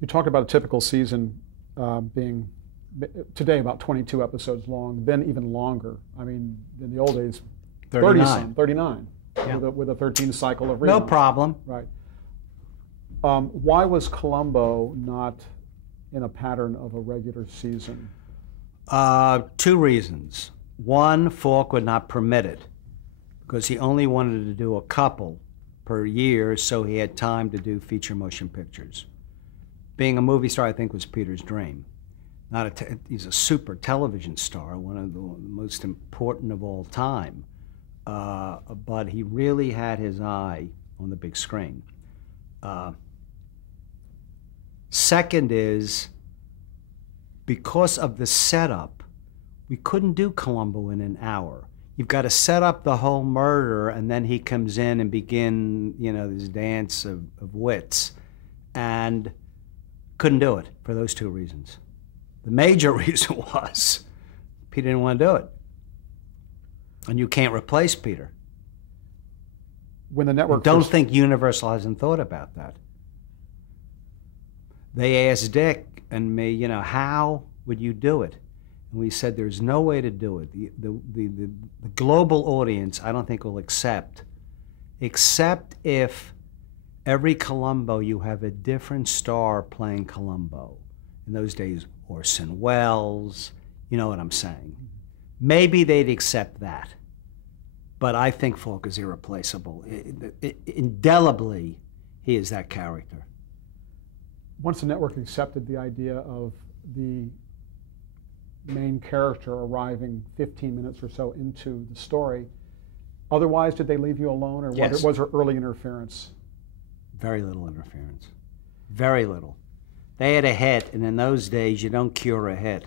You talked about a typical season being today about 22 episodes long, then even longer. I mean, in the old days, 39. 39 Yeah. with a 13 cycle of reruns. No problem. Right. Why was Columbo not in a pattern of a regular season? Two reasons. One, Falk would not permit it because he only wanted to do a couple per year, so he had time to do feature motion pictures. Being a movie star, I think, was Peter's dream. He's a super television star, one of the most important of all time, but he really had his eye on the big screen. Second is, because of the setup, we couldn't do Columbo in an hour. You've got to set up the whole murder, and then he comes in and begin, this dance of wits, and couldn't do it for those two reasons. The major reason was Peter didn't want to do it, and you can't replace Peter. When the network Don't think Universal hasn't thought about that. They asked Dick and me, how would you do it? And we said, there's no way to do it. The global audience, I don't think will accept if every Columbo you have a different star playing Columbo. In those days, Orson Welles, you know what I'm saying. Maybe they'd accept that. But I think Falk is irreplaceable. Indelibly, he is that character. Once the network accepted the idea of the main character arriving 15 minutes or so into the story, otherwise did they leave you alone, or Yes. was there early interference? Very little interference. Very little. They had a hit, and in those days, you don't cure a hit.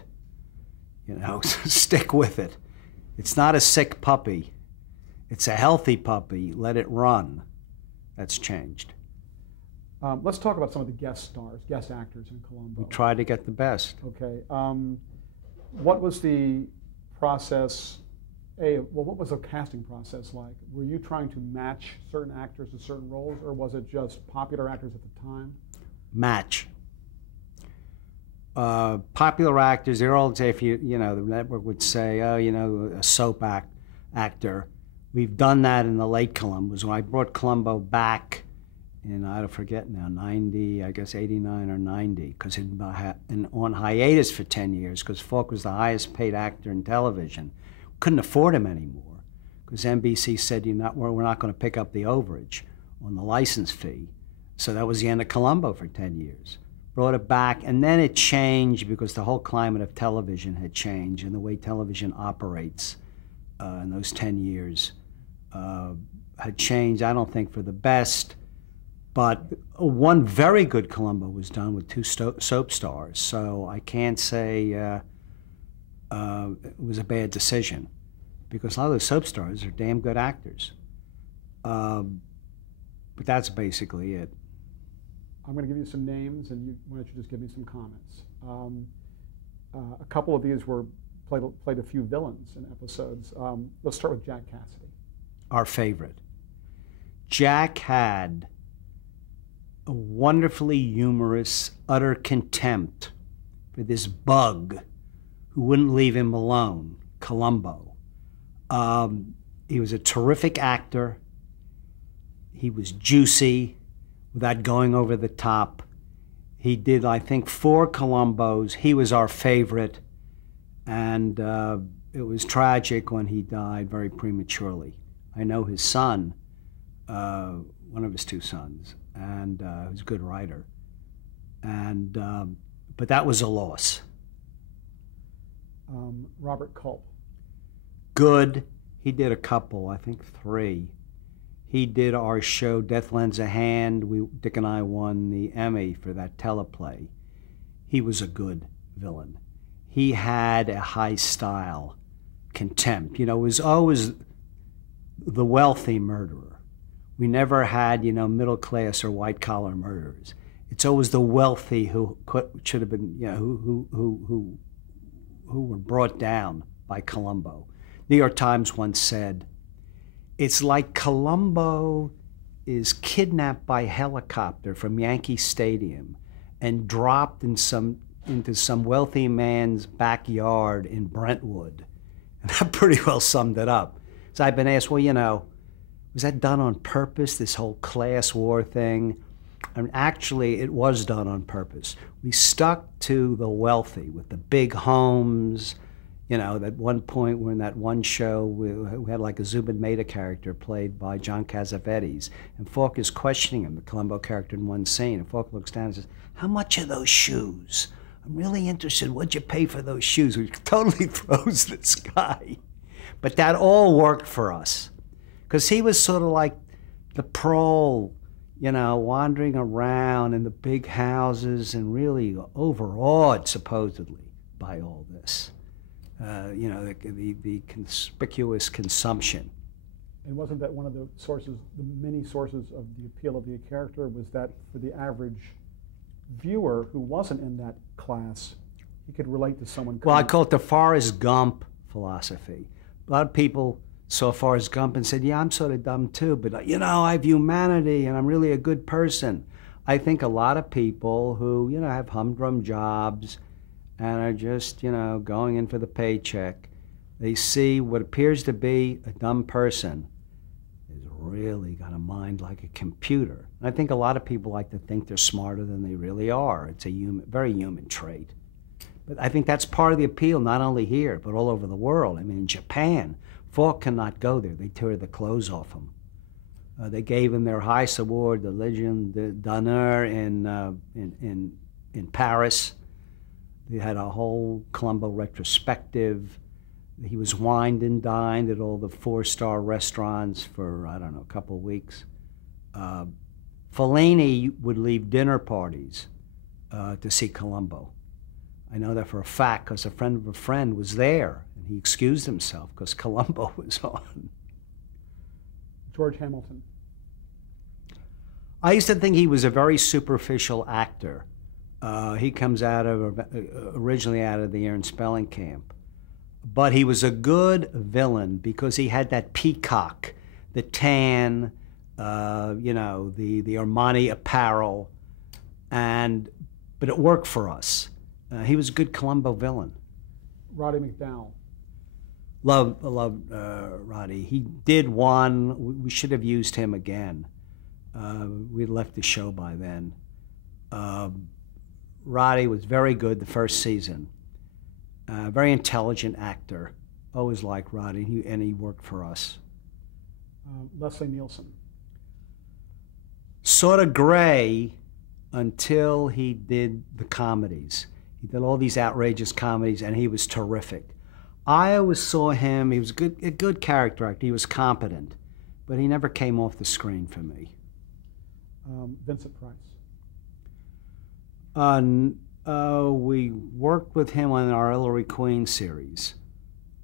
Stick with it. It's not a sick puppy. It's a healthy puppy. Let it run. That's changed. Let's talk about some of the guest stars, guest actors in Columbo. We try to get the best. Okay. What was the process? What was the casting process like? Were you trying to match certain actors to certain roles, or was it just popular actors at the time? Match. Popular actors, they're all say, if the network would say, a soap actor. We've done that in the late Columbos. When I brought Columbo back in, I forget now, 90, I guess 89 or 90, because he'd been on hiatus for 10 years, because Falk was the highest paid actor in television. Couldn't afford him anymore, because NBC said, we're not going to pick up the overage on the license fee. So that was the end of Columbo for 10 years. Brought it back, and then it changed because the whole climate of television had changed, and the way television operates in those 10 years had changed, I don't think for the best, but one very good Columbo was done with two soap stars, so I can't say it was a bad decision, because a lot of those soap stars are damn good actors. But that's basically it. I'm going to give you some names, and why don't you just give me some comments. A couple of these played a few villains in episodes. Let's start with Jack Cassidy. Our favorite. Jack had a wonderfully humorous, utter contempt for this bug who wouldn't leave him alone, Columbo. He was a terrific actor. He was juicy without going over the top. He did, I think, 4 Columbos. He was our favorite, and it was tragic when he died very prematurely. I know his son, one of his 2 sons, and he was a good writer. And but that was a loss. Robert Culp. Good. He did a couple, I think 3. He did our show, Death Lends a Hand. Dick and I won the Emmy for that teleplay. He was a good villain. He had a high style contempt. It was always the wealthy murderer. We never had, middle class or white collar murderers. It's always the wealthy who should have been, who were brought down by Columbo. New York Times once said, it's like Columbo is kidnapped by helicopter from Yankee Stadium, and dropped into some wealthy man's backyard in Brentwood. And that pretty well summed it up. So I've been asked, well, you know, was that done on purpose, this whole class war thing? And actually, it was done on purpose. We stuck to the wealthy with the big homes. You know, at one point, we're in that one show, we had like a Zubin Mehta character played by John Cassavetes. And Falk is questioning him, the Columbo character, in one scene. And Falk looks down and says, how much are those shoes? I'm really interested. What'd you pay for those shoes? Which totally throws this guy. But that all worked for us. Because he was sort of like the prole, you know, wandering around in the big houses and really overawed, supposedly, by all this. You know, the conspicuous consumption. And wasn't that one of the sources, the many sources of the appeal of the character, was that for the average viewer who wasn't in that class, he could relate to someone. Well, I call it the Forrest Gump philosophy. A lot of people saw Forrest Gump and said, yeah, I'm sort of dumb too, but you know, I have humanity and I'm really a good person. I think a lot of people who, you know, have humdrum jobs and are just, you know, going in for the paycheck, they see what appears to be a dumb person is really got a mind like a computer. And I think a lot of people like to think they're smarter than they really are. It's a very human trait. But I think that's part of the appeal, not only here, but all over the world. I mean, in Japan, Falk cannot go there. They tear the clothes off him. They gave him their highest award, the Legion d'Honneur in Paris. They had a whole Columbo retrospective. He was wined and dined at all the 4-star restaurants for, I don't know, a couple of weeks. Fellini would leave dinner parties to see Columbo. I know that for a fact because a friend of a friend was there, and he excused himself because Columbo was on. George Hamilton. I used to think he was a very superficial actor. He comes originally out of the Aaron Spelling camp. But he was a good villain because he had that peacock, the tan, you know, the Armani apparel, but it worked for us. He was a good Columbo villain. Roddy McDowall. Love Roddy. He did one. We should have used him again. We'd left the show by then. Roddy was very good the first season. Very intelligent actor. Always liked Roddy, and he worked for us. Leslie Nielsen. Sort of gray until he did the comedies. He did all these outrageous comedies, and he was terrific. I always saw him, he was a good character actor. He was competent, but he never came off the screen for me. Vincent Price. We worked with him on our Ellery Queen series.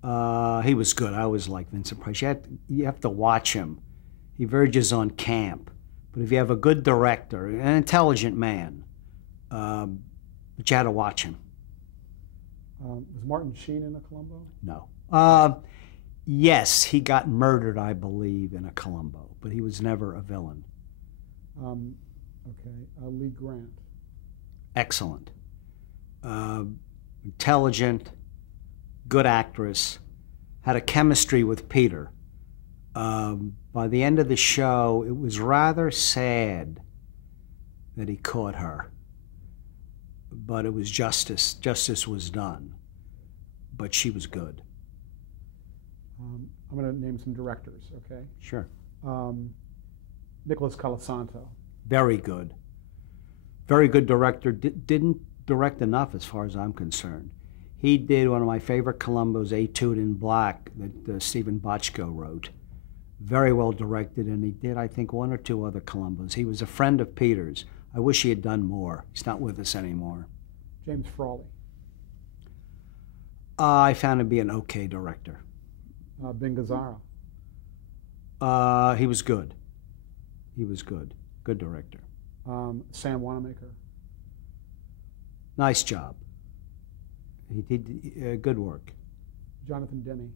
He was good. I always liked Vincent Price. You have to watch him. He verges on camp. But if you have a good director, an intelligent man, but you had to watch him. Was Martin Sheen in a Columbo? No. Yes, he got murdered, I believe, in a Columbo, but he was never a villain. Okay. Lee Grant. Excellent. Intelligent, good actress, had a chemistry with Peter. By the end of the show, it was rather sad that he caught her. But it was justice. Justice was done. But she was good. I'm going to name some directors, okay? Sure. Nicholas Colasanto. Very good. Very good director. Didn't direct enough as far as I'm concerned. He did one of my favorite Columbos, Etude in Black, that Stephen Bochco wrote. Very well directed, and he did, I think, one or two other Columbos. He was a friend of Peter's. I wish he had done more. He's not with us anymore. James Frawley. I found him to be an okay director. Ben Gazzara. He was good. He was good. Good director. Sam Wanamaker. Nice job. He did good work. Jonathan Demme.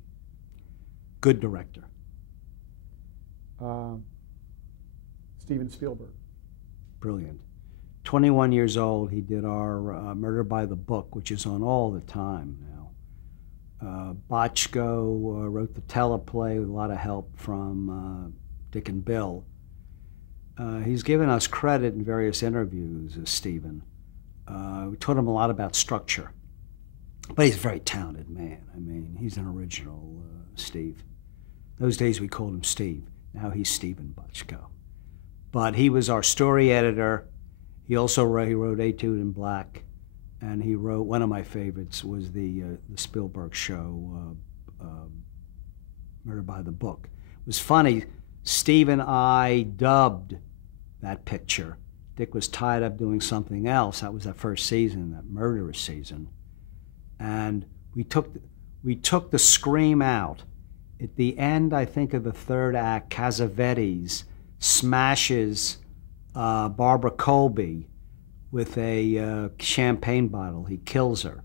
Good director. Steven Spielberg. Brilliant. 21 years old. He did our Murder by the Book, which is on all the time now. Bochco wrote the teleplay with a lot of help from Dick and Bill. He's given us credit in various interviews as Stephen. We taught him a lot about structure. But he's a very talented man. I mean, he's an original Steve. Those days we called him Steve. Now he's Stephen Bochco. But he was our story editor. He also wrote Etude in Black, and he wrote, one of my favorites was the Spielberg show, Murder by the Book. It was funny, Steve and I dubbed that picture. Dick was tied up doing something else. That was that first season, that murderous season. And we took the scream out. At the end, I think, of the third act, Cassavetes smashes Barbara Colby with a champagne bottle. He kills her.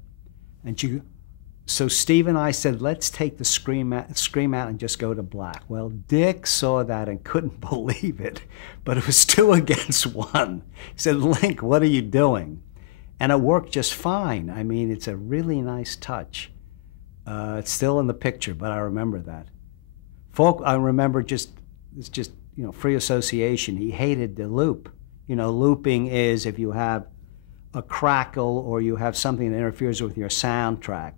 So Steve and I said, let's take the scream out and just go to black. Well, Dick saw that and couldn't believe it, but it was 2 against 1. He said, Link, what are you doing? And it worked just fine. I mean, it's a really nice touch. It's still in the picture, but I remember that. Falk, I remember it's just, free association. He hated the loop. Looping is if you have a crackle or you have something that interferes with your soundtrack.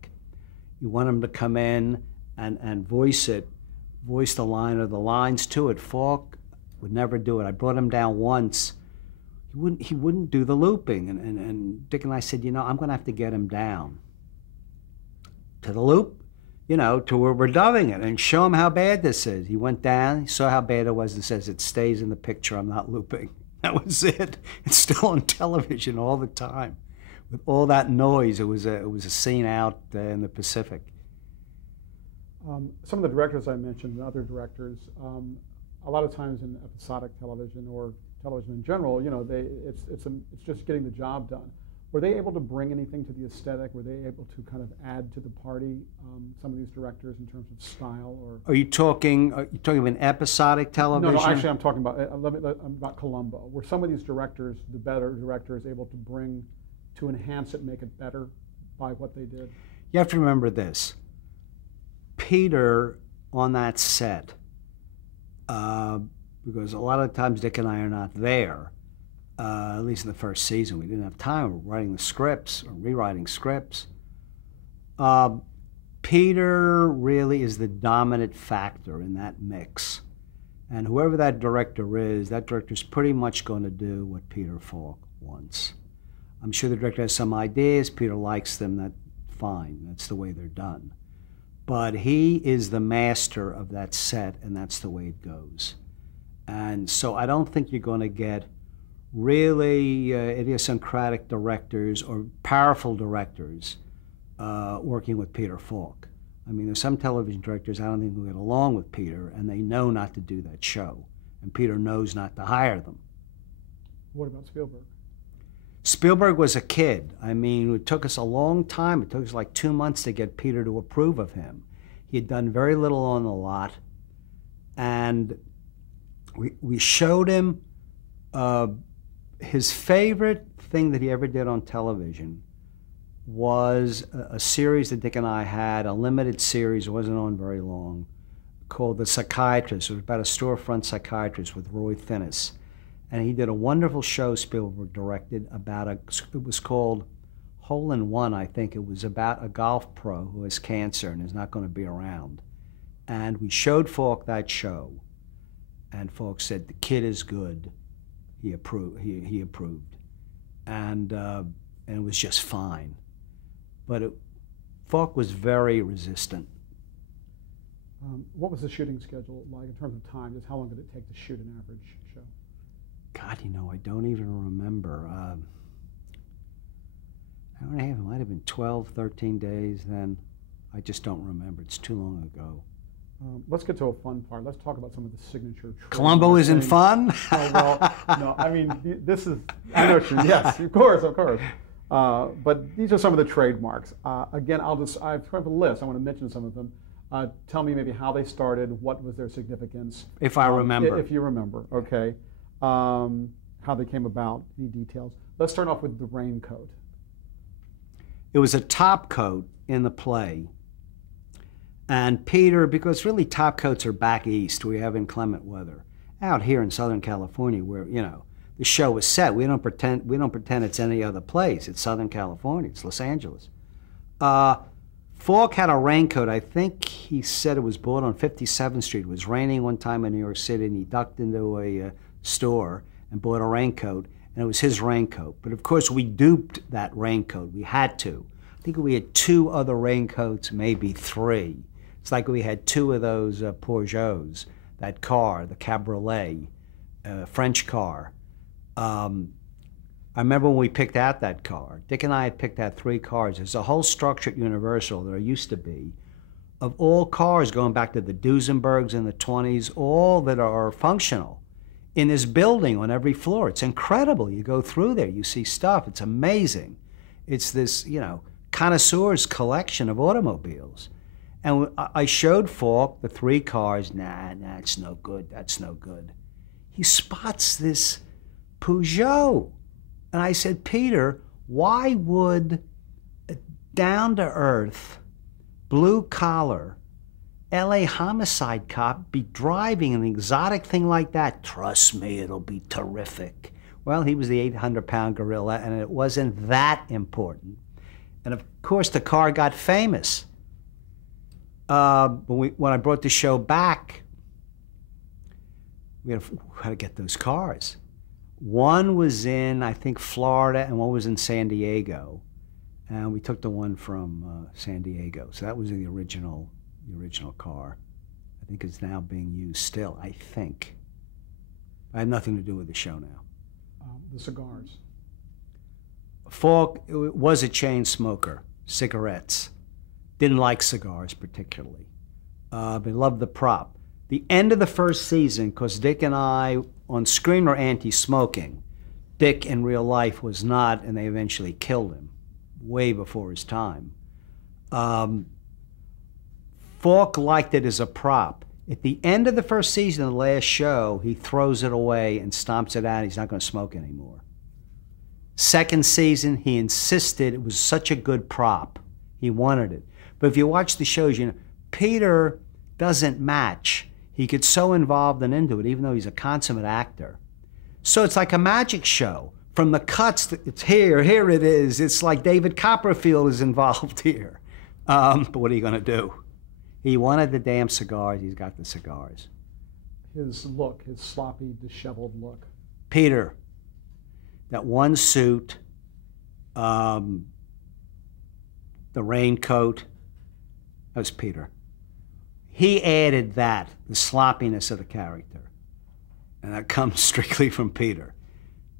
You want him to come in and voice the line or the lines to it. Falk would never do it. I brought him down once. He wouldn't do the looping. And Dick and I said, I'm going to have to get him down to the loop, to where we're dubbing it and show him how bad this is. He went down, he saw how bad it was and says, it stays in the picture, I'm not looping. That was it. It's still on television all the time. With all that noise, it was a scene out in the Pacific. Some of the directors I mentioned, and other directors, a lot of times in episodic television or television in general, it's just getting the job done. Were they able to bring anything to the aesthetic? Were they able to kind of add to the party? Some of these directors in terms of style, or are you talking about episodic television? No, actually, I'm talking about Columbo. Were some of these directors, the better directors, able to bring to enhance it, make it better by what they did? You have to remember this. Peter on that set, because a lot of times Dick and I are not there. At least in the first season, we didn't have time writing the scripts or rewriting scripts. Peter really is the dominant factor in that mix. And whoever that director is, that director's pretty much going to do what Peter Falk wants. I'm sure the director has some ideas. Peter likes them. That's fine. That's the way they're done. But he is the master of that set, and that's the way it goes. And so I don't think you're going to get really idiosyncratic directors or powerful directors working with Peter Falk. I mean, there's some television directors I don't think will get along with Peter, and they know not to do that show. And Peter knows not to hire them. What about Spielberg? Spielberg was a kid. I mean, it took us a long time. It took us like 2 months to get Peter to approve of him. He had done very little on the lot. And we showed him his favorite thing that he ever did on television was a series that Dick and I had, a limited series, it wasn't on very long, called The Psychiatrist. It was about a storefront psychiatrist with Roy Thinnis. And he did a wonderful show Spielberg directed about it was called Hole in One, I think. It was about a golf pro who has cancer and is not going to be around. And we showed Falk that show, and Falk said, the kid is good. He approved. He approved. And it was just fine. But Falk was very resistant. What was the shooting schedule like in terms of time? Just how long did it take to shoot an average show? God, I don't even remember. Hour and a half, it might have been 12, 13 days then. I just don't remember. It's too long ago. Let's get to a fun part. Let's talk about some of the signature. Columbo isn't fun? Oh, well, no, I mean, this is, I know what you, yes, of course. But these are some of the trademarks. Again, I have a list. I want to mention some of them. Tell me maybe how they started, what was their significance. If I remember. If you remember, okay. How they came about, any details. Let's start off with the raincoat. It was a top coat in the play. And Peter, because really top coats are back east, we have inclement weather. Out here in Southern California, where, you know, the show was set, we don't pretend it's any other place. It's Southern California, it's Los Angeles. Falk had a raincoat. I think he said it was bought on 57th Street. It was raining one time in New York City, and he ducked into a store and bought a raincoat, and it was his raincoat. But of course, we duped that raincoat. We had to. I think we had 2 other raincoats, maybe 3. It's like we had 2 of those Peugeots, that car, the Cabriolet, French car. I remember when we picked out that car. Dick and I had picked out 3 cars. There's a whole structure at Universal, there used to be, of all cars going back to the Duesenbergs in the 20s, all that are functional in this building on every floor. It's incredible. You go through there, you see stuff. It's amazing. It's this, you know, connoisseur's collection of automobiles. And I showed Falk the 3 cars. Nah, it's no good. That's no good. He spots this Peugeot. And I said, Peter, why would a down-to-earth, blue-collar, LA homicide cop be driving an exotic thing like that? Trust me, it'll be terrific. Well, he was the 800-pound gorilla, and it wasn't that important. And of course, the car got famous. When I brought the show back, we had to get those cars. One was in, I think, Florida, and one was in San Diego. And we took the one from San Diego. So that was the original car. I think it's now being used still, I think. I have nothing to do with the show now. The cigars. Falk was a chain smoker, cigarettes. Didn't like cigars particularly, but loved the prop. The end of the first season, because Dick and I on screen were anti-smoking. Dick in real life was not, and they eventually killed him way before his time. Falk liked it as a prop. At the end of the first season, the last show, he throws it away and stomps it out. He's not going to smoke anymore. Second season, he insisted it was such a good prop. He wanted it. But if you watch the shows, you know, Peter doesn't match. He gets so involved and into it, even though he's a consummate actor. So it's like a magic show. From the cuts, it's here it is. It's like David Copperfield is involved here. But what are you going to do? He wanted the damn cigars. He's got the cigars. His look, his sloppy, disheveled look. Peter, that one suit, the raincoat, that was Peter. He added that, the sloppiness of the character, and that comes strictly from Peter.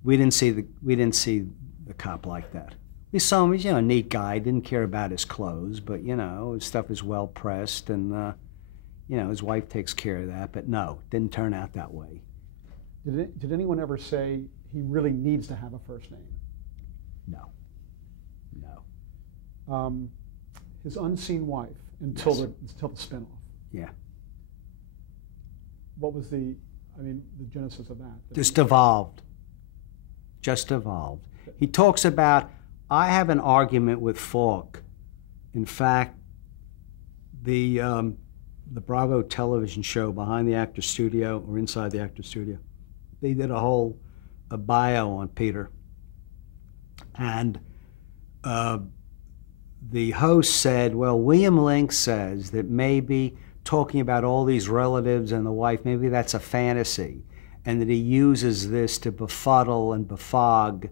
We didn't see the cop like that. We saw him as, you know, a neat guy. Didn't care about his clothes, but you know, his stuff is well pressed, and you know, his wife takes care of that. But no, didn't turn out that way. Did anyone ever say he really needs to have a first name? No. No. His unseen wife until the spinoff. Yeah. What was the genesis of that? Just evolved. Just evolved. He talks about, I have an argument with Falk. In fact, the Bravo television show, Behind the Actor Studio or Inside the Actor Studio, they did a bio on Peter. And the host said, well, William Link says that maybe talking about all these relatives and the wife, maybe that's a fantasy, and that he uses this to befuddle and befog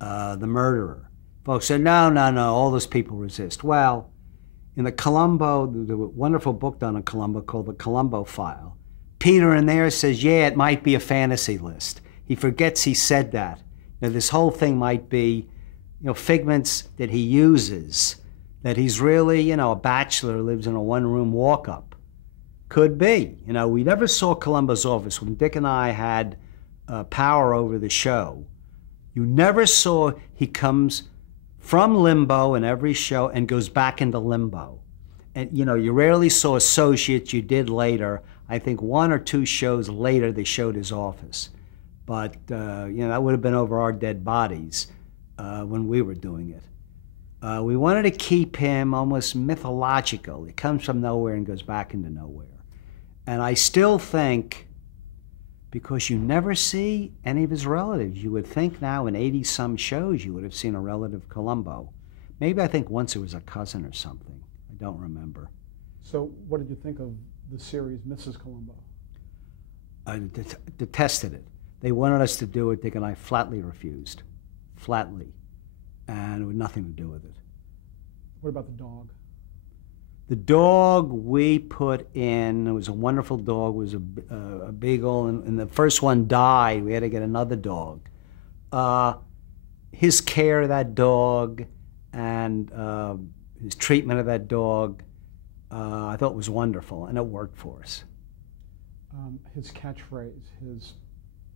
the murderer. Folks said, no, all those people resist. Well, in the Columbo, the wonderful book done on Columbo called The Columbo File, Peter in there says, yeah, it might be a fantasy list. He forgets he said that. Now, this whole thing might be, you know, figments that he uses, that he's really, you know, a bachelor who lives in a one-room walk-up. Could be. You know, we never saw Columbo's office. When Dick and I had power over the show, you never saw he comes from limbo in every show and goes back into limbo. And, you know, you rarely saw associates. You did later. I think 1 or 2 shows later they showed his office. But, you know, that would have been over our dead bodies. when we were doing it. We wanted to keep him almost mythological. He comes from nowhere and goes back into nowhere. And I still think, because you never see any of his relatives, you would think now in 80-some shows you would have seen a relative Columbo. Maybe I think once it was a cousin or something. I don't remember. So what did you think of the series Mrs. Columbo? I detested it. They wanted us to do it, Dick and I flatly refused. Flatly. And it had nothing to do with it. What about the dog? The dog we put in, it was a wonderful dog, it was a beagle, and the first one died. We had to get another dog. His care of that dog and his treatment of that dog, I thought was wonderful, and it worked for us. His catchphrase, his,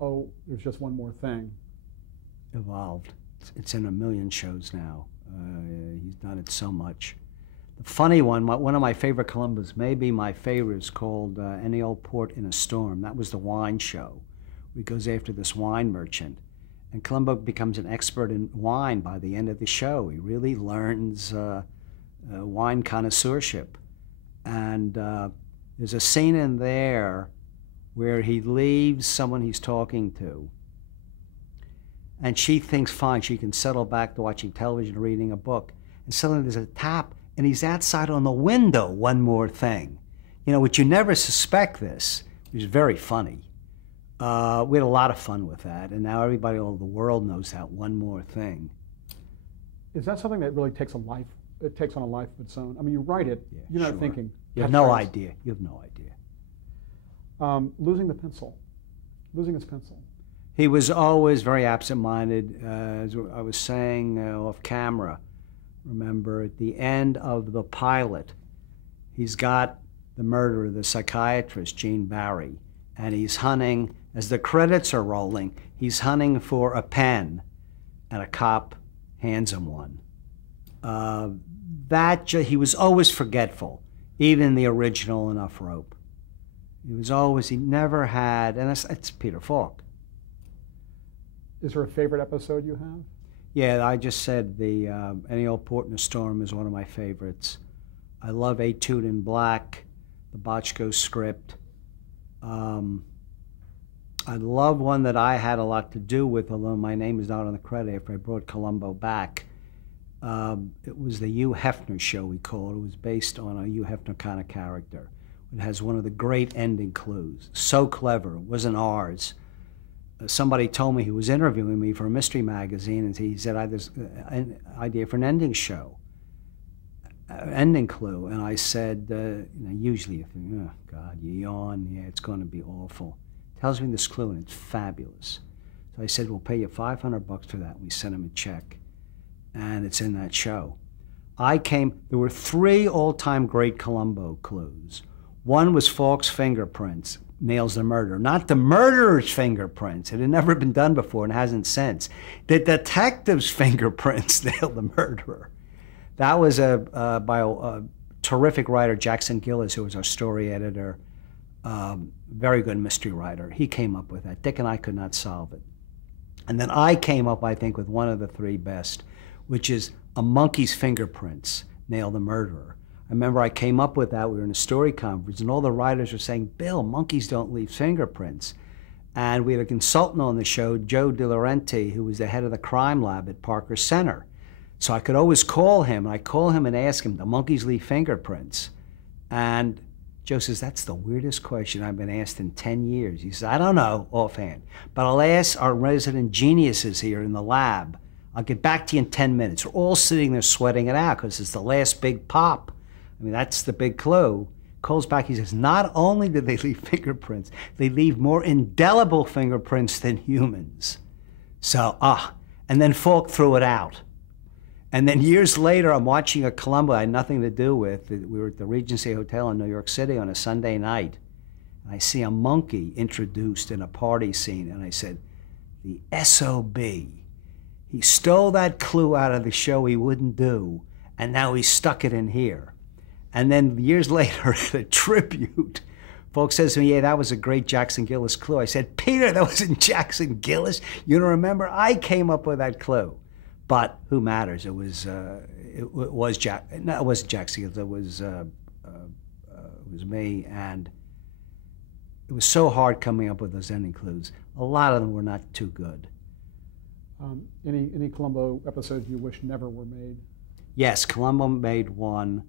"Oh, there's just one more thing." Evolved. It's in a million shows now. He's done it so much. The funny one of my favorite Columbos, maybe my favorite, is called Any Old Port in a Storm. That was the wine show. He goes after this wine merchant, and Columbo becomes an expert in wine by the end of the show. He really learns wine connoisseurship. And there's a scene in there where he leaves someone he's talking to, and she thinks, fine, she can settle back to watching television or reading a book. And suddenly there's a tap, and he's outside on the window, one more thing. You know, which you never suspect this. It was very funny. We had a lot of fun with that, and now everybody all over the world knows that one more thing. Is that something that really takes on a life of its own? I mean, you write it, Yeah, you're not sure. thinking. You have no idea. You have no idea. Losing the pencil, losing his pencil. He was always very absent-minded. As I was saying off camera, remember, at the end of the pilot, he's got the murderer, the psychiatrist, Gene Barry, and he's hunting, as the credits are rolling, he's hunting for a pen, and a cop hands him one. He was always forgetful, even in the original Enough Rope. He never had, and it's Peter Falk. Is there a favorite episode you have? Yeah, I just said the Any Old Port in a Storm is one of my favorites. I love Etude in Black, the Bochco script. I love one that I had a lot to do with, although my name is not on the credit after I brought Columbo back. It was the Hugh Hefner show, we call it. It was based on a Hugh Hefner kind of character. It has one of the great ending clues. So clever, it wasn't ours. Somebody told me he was interviewing me for a mystery magazine, and he said, I had this idea for an ending show, ending clue. And I said, usually you think, oh, God, you yawn, yeah, it's going to be awful. Tells me this clue, and it's fabulous. So I said, we'll pay you $500 for that. And we sent him a check, and it's in that show. There were 3 all-time great Columbo clues. One was Falk's fingerprints, nails the murderer. Not the murderer's fingerprints. It had never been done before and hasn't since. The detective's fingerprints nailed the murderer. That was by a terrific writer, Jackson Gillis, who was our story editor, very good mystery writer. He came up with that. Dick and I could not solve it. And then I came up, I think, with one of the 3 best, which is a monkey's fingerprints nail the murderer. I remember I came up with that. We were in a story conference, and all the writers were saying, Bill, monkeys don't leave fingerprints. And we had a consultant on the show, Joe De Laurenti, who was the head of the crime lab at Parker Center. So I could always call him, and I'd call him and ask him, do monkeys leave fingerprints? And Joe says, that's the weirdest question I've been asked in 10 years. He says, I don't know offhand, but I'll ask our resident geniuses here in the lab. I'll get back to you in 10 minutes. We're all sitting there sweating it out because it's the last big pop. I mean, that's the big clue. Calls back, he says, not only do they leave fingerprints, they leave more indelible fingerprints than humans. So, and then Falk threw it out. And then years later, I'm watching a Columbo I had nothing to do with. We were at the Regency Hotel in New York City on a Sunday night. And I see a monkey introduced in a party scene, and I said, the SOB. He stole that clue out of the show he wouldn't do, and now he stuck it in here. And then years later at a tribute, folks says to me, yeah, that was a great Jackson Gillis clue. I said, Peter, that wasn't Jackson Gillis. You don't remember? I came up with that clue. But who matters? It was Jack. No, it wasn't Jack Seals. It was me, and it was so hard coming up with those ending clues. A lot of them were not too good. Any Columbo episodes you wish never were made? Yes, Columbo made one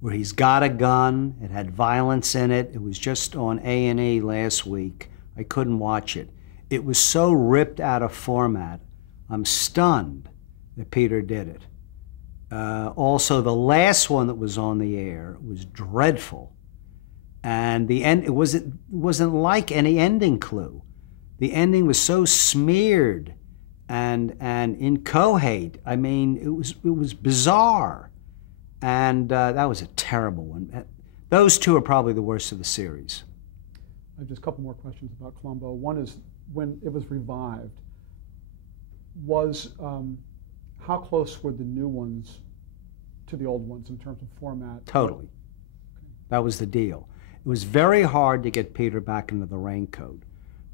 where he's got a gun. It had violence in it. It was just on A&E last week. I couldn't watch it. It was so ripped out of format. I'm stunned that Peter did it. Also, the last one that was on the air was dreadful. And the end, it wasn't like any ending clue. The ending was so smeared and inchoate. I mean, it was bizarre. And that was a terrible one. Those two are probably the worst of the series. I have just a couple more questions about Columbo. One is, when it was revived, how close were the new ones to the old ones in terms of format? Totally. Okay. That was the deal. It was very hard to get Peter back into the raincoat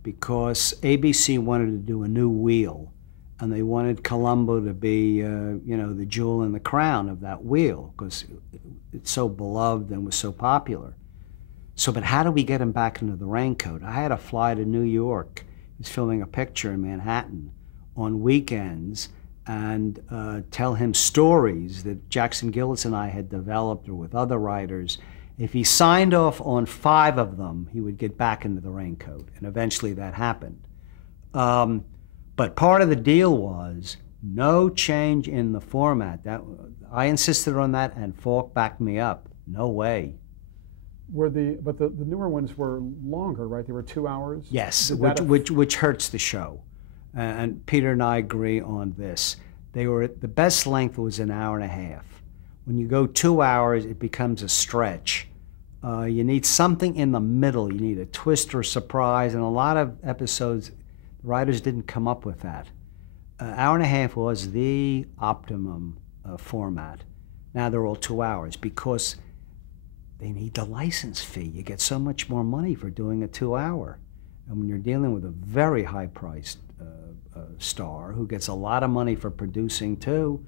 because ABC wanted to do a new wheel, and they wanted Columbo to be, the jewel in the crown of that wheel because it's so beloved and was so popular. So, but how do we get him back into the raincoat? I had to fly to New York. He was filming a picture in Manhattan on weekends and tell him stories that Jackson Gillis and I had developed, or with other writers. If he signed off on 5 of them, he would get back into the raincoat, and eventually that happened. But part of the deal was no change in the format. I insisted on that, and Falk backed me up. No way. But the newer ones were longer, right? They were 2 hours? Yes, which hurts the show. And Peter and I agree on this. The best length was an hour and a half. When you go 2 hours, it becomes a stretch. You need something in the middle. You need a twist or a surprise, and a lot of episodes, the writers didn't come up with that. An hour and a half was the optimum format. Now they're all 2 hours because they need the license fee. You get so much more money for doing a 2 hour. And when you're dealing with a very high-priced star who gets a lot of money for producing too,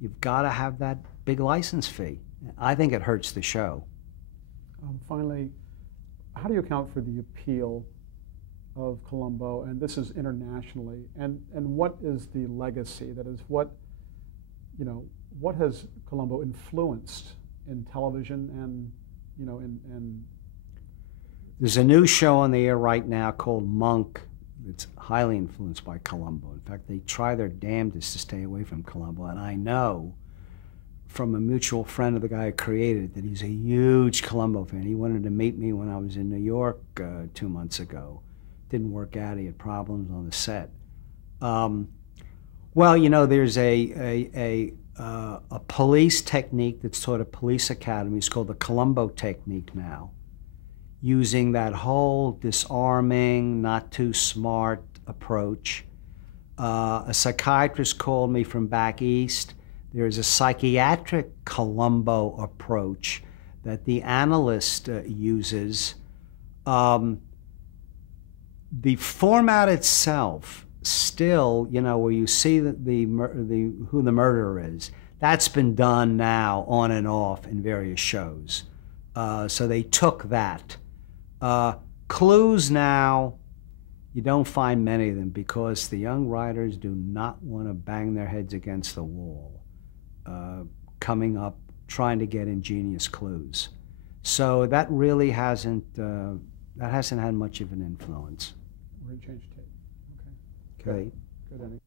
you've got to have that big license fee. I think it hurts the show. Finally, how do you account for the appeal of Columbo, and this is internationally, and what is the legacy? That is, what has Columbo influenced in television and There's a new show on the air right now called Monk. It's highly influenced by Columbo. In fact, they try their damnedest to stay away from Columbo, and I know from a mutual friend of the guy who created it that he's a huge Columbo fan. He wanted to meet me when I was in New York 2 months ago. Didn't work out. He had problems on the set. Well, there's a police technique that's taught at police academies called the Columbo technique now, using that whole disarming, not too smart approach. A psychiatrist called me from back east. There's a psychiatric Columbo approach that the analyst uses. The format itself, still, where you see who the murderer is, that's been done now on and off in various shows. So they took that. Clues now, you don't find many of them because the young writers do not want to bang their heads against the wall coming up, trying to get ingenious clues. So that really hasn't had much of an influence. We're going to change tape. Okay. Okay. Good, Andy.